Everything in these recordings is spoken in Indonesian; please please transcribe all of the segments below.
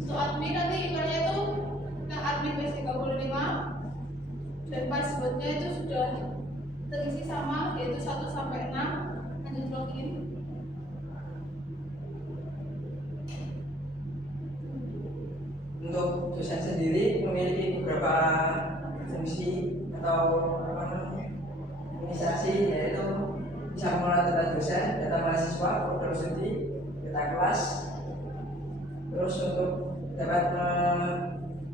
So admin nanti ikannya itu yang admin base 35 dan passwordnya itu sudah terisi sama, yaitu 1 sampai 6. Lanjut login. Untuk dosen sendiri memiliki beberapa fungsi atau inisiasi, yaitu bisa mengelola data dosen, data mahasiswa, program studi, data kelas. Terus untuk dapat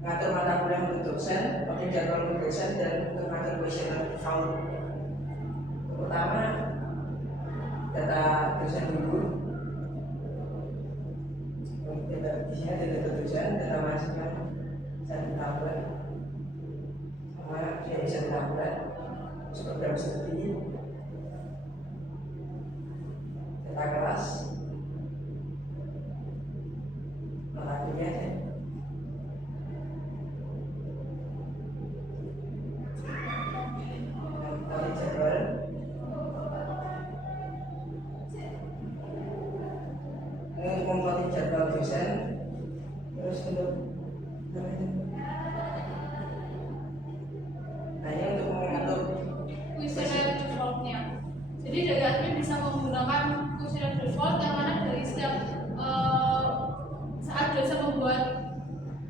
mengatur mata kuliah untuk dosen, mengatur jadwal untuk dosen, dan untuk mengatur kuesioner tahun. Pertama, data dosen dulu. Data di sini ada data dosen, data mahasiswa, bisa ditabel, sama dia bisa ditabel. Program studi, data kelas, mata kuliah ya. Tadi jadwal, untuk membuat jadwal dosen, terus untuk hanya untuk mengatur Kuesioner defaultnya. Jadi dari admin bisa menggunakan kuesioner default yang mana dari setiap saat dosen membuat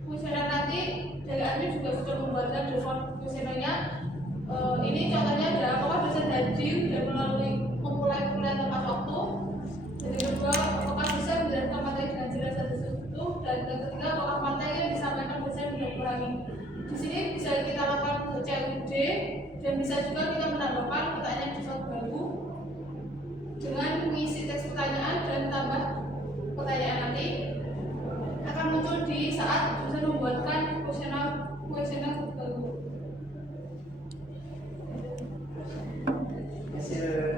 kuesioner nanti dari admin juga sudah membuatkan default kuesionernya. Ini contohnya ada apakah dosen hadir dan memulai kuliah tepat waktu. Jadi kedua, apakah dosen menjelaskan materi dengan jelas dan terstruktur, dan yang ketiga, apakah materi yang disampaikan dosen tidak kurangi. Di sini bisa kita lakukan CUD dan bisa juga kita menambahkan pertanyaan default baru dengan mengisi teks pertanyaan dan tambah pertanyaan nanti akan muncul di saat dosen membuatkan kuesioner baru. hasil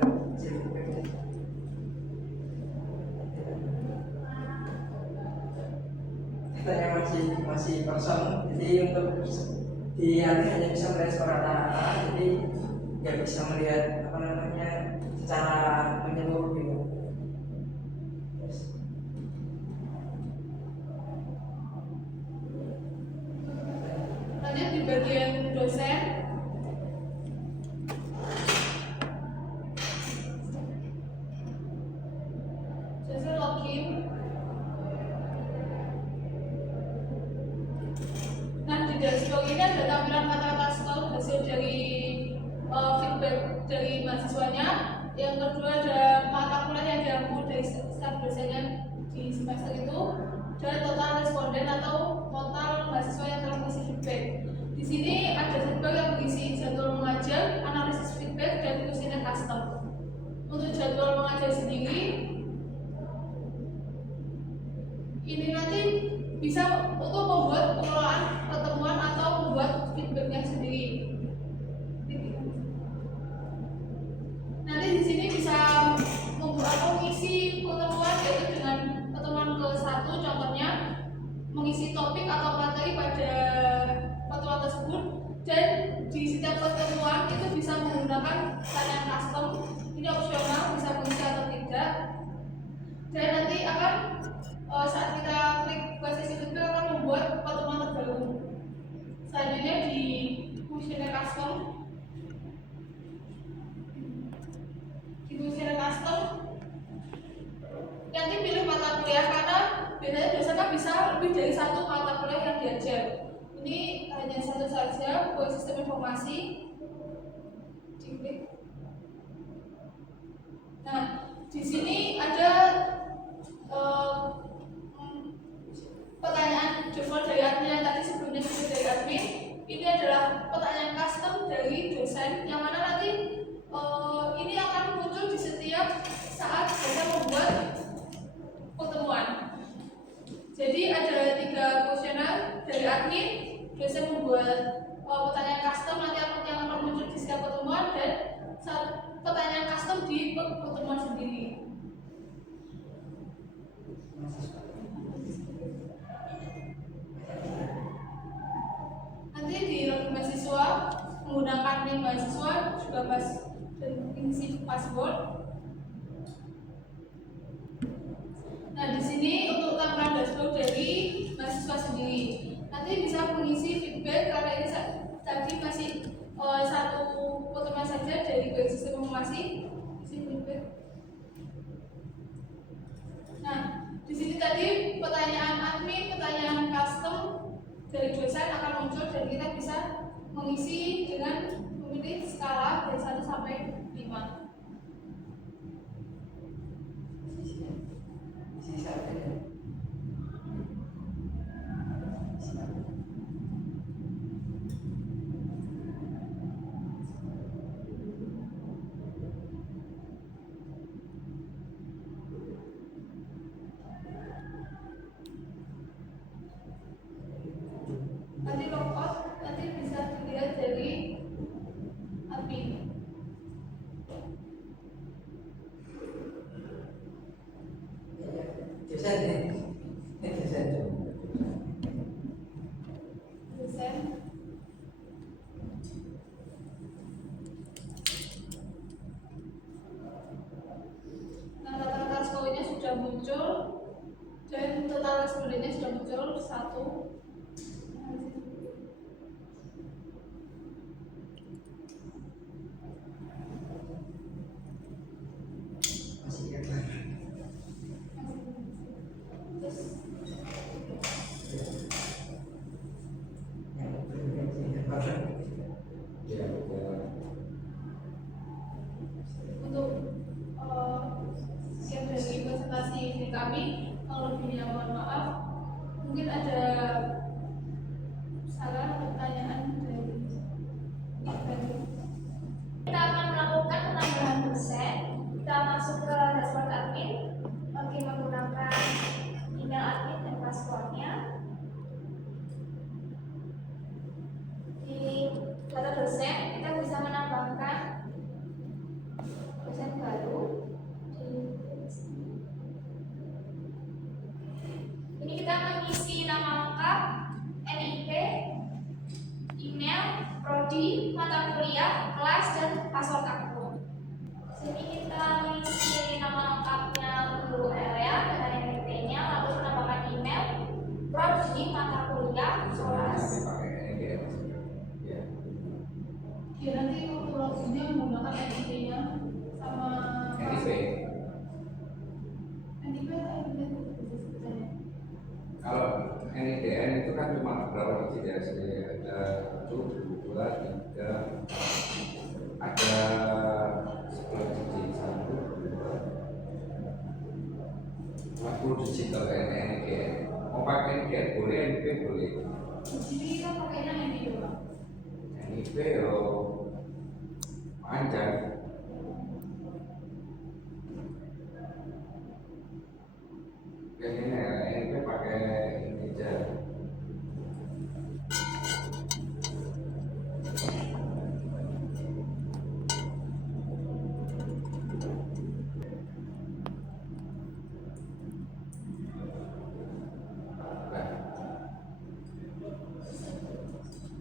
datanya masih kosong, jadi untuk di hanya bisa melihat skor rata-rata, jadi nggak bisa melihat secara menyeluruh gitu. Lanjut di bagian dosen. Dosen login. Nah, di dashboard ini ada tampilan kata-kata skor hasil dari feedback dari mahasiswanya. Yang kedua ada mata kuliah yang diambil dari staf dosennya di semester itu, dan total responden atau total mahasiswa yang telah mengisi feedback. Di sini ada feedback yang berisi jadwal mengajar, analisis feedback, dan kuesioner custom. Untuk jadwal mengajar sendiri, ini nanti bisa untuk membuat pengelolaan pertemuan atau membuat feedbacknya sendiri. Nanti di sini bisa membuat atau mengisi pertemuan, yaitu dengan pertemuan ke-1 contohnya mengisi topik atau materi pada pertemuan tersebut, dan di setiap pertemuan itu bisa menggunakan pertanyaan custom. Ini opsional, bisa mengisi atau tidak, dan nanti akan saat kita klik buat sesi feedback akan membuat pertemuan terbaru. Selanjutnya di kuesioner custom. Di kuesioner custom nanti pilih mata kuliah, karena biasanya dosen kan bisa lebih dari satu mata kuliah yang diajar. Ini hanya satu saja buat sistem informasi. Diklik. Nah, di sini ada pertanyaan default dari admin yang tadi sebelumnya disebut dari admin. Ini adalah pertanyaan custom dari dosen yang mana nanti ini akan muncul di setiap saat dosen membuat pertemuan. Jadi ada 3 kuesioner dari admin, dosen membuat pertanyaan custom nanti yang akan muncul di setiap pertemuan, dan pertanyaan custom di pertemuan sendiri. Nanti di login mahasiswa menggunakan link mahasiswa juga dan isi password. Nah, di sini untuk tampilan dashboard dari mahasiswa masing-masing isi clickbait. Nah, di sini tadi pertanyaan admin, pertanyaan custom dari dosen akan muncul dan kita bisa mengisi dengan memilih skala dari 1 sampai 5. Sisa ya. Nanti logout nanti bisa dilihat dari admin. Dosen ya. Dosen. Dosen. Nah, tata responnya sudah muncul dan total respondennya sudah muncul 1. Masih ya. Terus Yang preferensi Ya, betul. untuk sekian dari presentasi ini kami, kalau lebihnya mohon maaf. Mungkin ada saran pertanyaan dari Pak Ferry. Kita akan melakukan penambahan dosen. Kita masuk ke dashboard admin, login menggunakan email admin dan passwordnya. Di data dosen kita bisa menambahkan dosen baru. Ini kita mengisi nama lengkap, NIP, email, prodi, mata kuliah, kelas, dan password akun. Sini kita mengisi nama lengkapnya guru area dengan NIP-nya, lalu menambahkan email, prodi, mata kuliah, kelas. Nanti pakai NGS. Ya. Ya nanti waktu loginnya menggunakan NIP-nya sama NIP. NIP atau NIP? Kalau NIDN itu kan cuma berapa digit ya? Ada 1, 2, 3, ada 11 digit, 1, 2, 40 digit kalau NIDN. Mau pakai NIDN boleh, NIP boleh. Di sini kita pakainya NIP, Pak. NIP yo panjang. Kayaknya NIP pakai ini aja.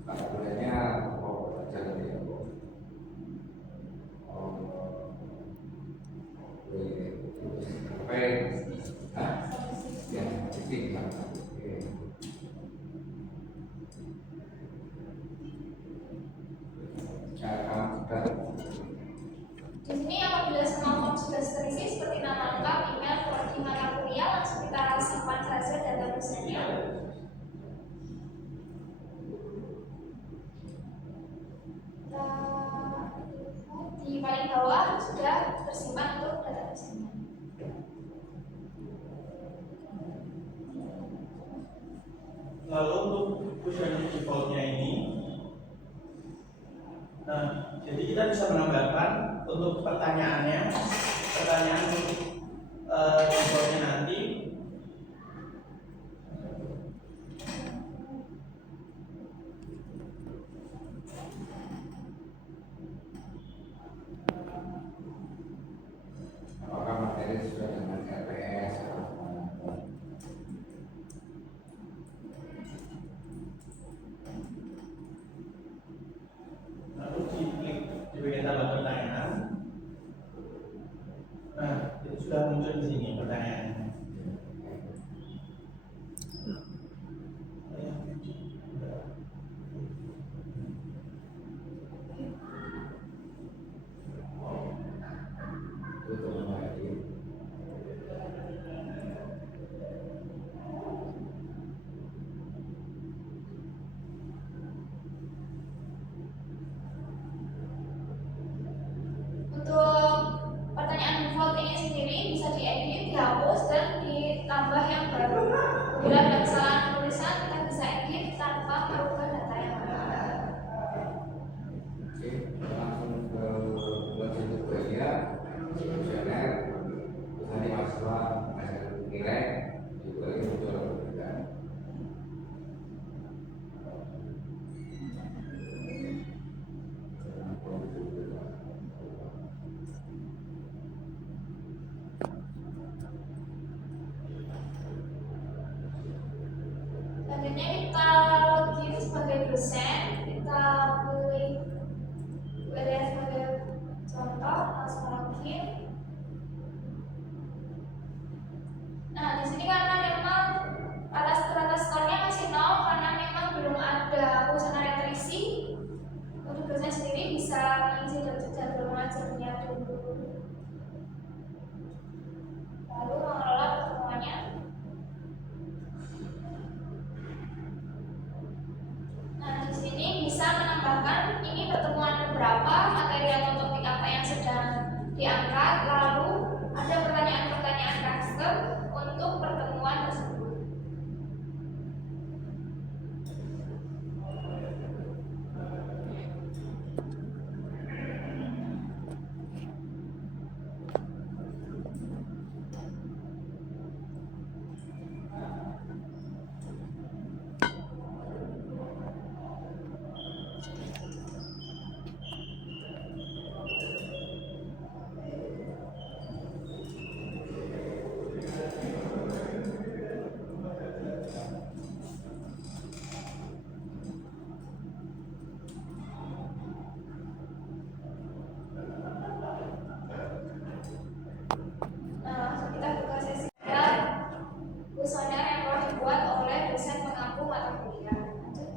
Nah, kuliahnya jalan dia. Ya, jadi Di sini apabila semua form sudah terisi seperti nama lengkap, email, prodi, mata kuliah, langsung kita simpan saja data dosennya. Di paling bawah sudah tersimpan untuk data dosennya. Lalu untuk question defaultnya ini, nah, jadi kita bisa menambahkan untuk pertanyaan untuk defaultnya nanti. apakah materi sesuai dengan RPS atau Lalu diklik di bagian tambah pertanyaan. Nah, itu sudah muncul di sini pertanyaannya. Selanjutnya kita login sebagai dosen, kita pilih WDF sebagai contoh, langsung login. Nah, di sini karena memang rata skornya masih 0 karena memang belum ada kuesioner yang terisi. Untuk dosen sendiri bisa mengisi jadwal mengajarnya dulu, lalu mengelola pertemuannya. Nah, di sini bisa menambahkan ini pertemuan berapa, materi atau topik apa yang sedang diangkat, lalu ada pertanyaan-pertanyaan custom untuk pertemuan tersebut. Nah, langsung kita buka sesi kuesioner yang telah dibuat oleh dosen pengampu mata kuliah. Lanjut.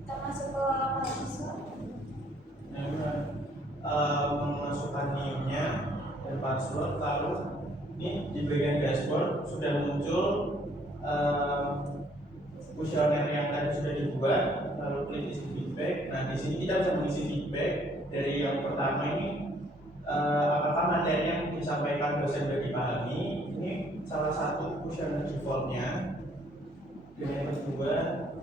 Kita masuk ke mahasiswa. Nah, memasukkan NIM-nya dan password, lalu ini di bagian dashboard sudah muncul kuesioner yang tadi sudah dibuat, lalu klik isi feedback. Nah, di sini kita bisa mengisi feedback dari yang pertama ini, apakah materi yang disampaikan dosen sudah dipahami. Ini salah satu kuesioner defaultnya. Dan yang kedua,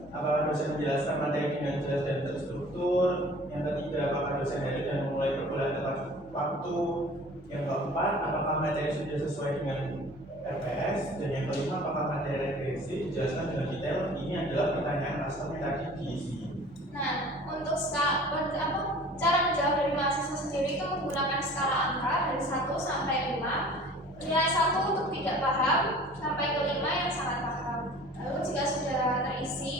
apakah dosen menjelaskan materi dengan jelas dan terstruktur. Yang ketiga, apakah dosen dari dan mulai berbulan tepat waktu. Yang keempat, apakah materi sudah sesuai dengan RPS. Dan yang kelima, apakah materi regresi dijelaskan dengan detail. Ini adalah pertanyaan custom yang tadi diisi. Nah, untuk cara menjawab dari mahasiswa sendiri itu menggunakan skala angka dari 1 sampai 5. Nilai 1 untuk tidak paham sampai ke 5 yang sangat paham. Lalu jika sudah terisi,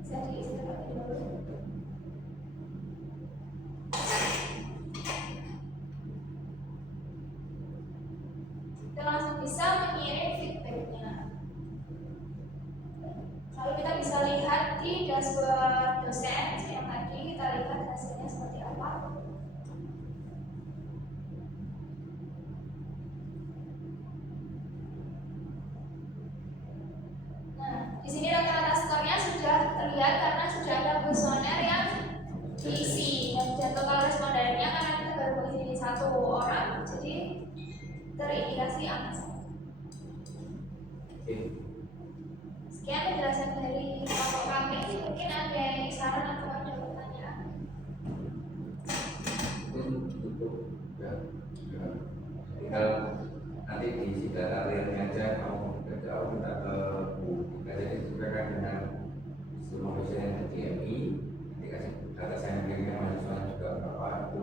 bisa diisi terlebih dahulu. Kita langsung bisa mengirim feedbacknya. Lalu kita bisa lihat di dashboard dosen yang tadi kita lihat hasilnya seperti apa. Nah, di sini rata-rata skornya sudah terlihat karena sudah ada kuesioner yang diisi dan total respondennya karena kita baru mengisi 1 orang, jadi terindikasi aman. Sekian penjelasan dari kelompok kami. Mungkin ada yang saran atau ada pertanyaan. Tinggal nanti diisi data realnya aja, kamu tidak jauh kita ke buku jadi disesuaikan dengan seluruh dosen yang di GMI. Nanti kasih data sampelingnya mahasiswa juga berapa itu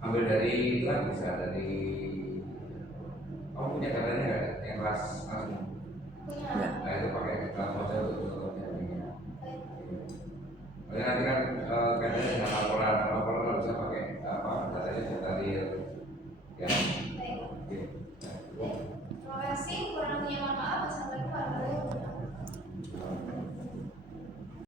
ambil dari itu kan bisa dari kamu punya datanya nggak yang kelas langsung? Punya. Nah itu pakai kelas saja untuk sampelingnya. Oleh nanti kan katanya dengan laporan nggak bisa pakai apa datanya data real ya. Baik. Terima kasih. Kurang lebihnya mohon maaf.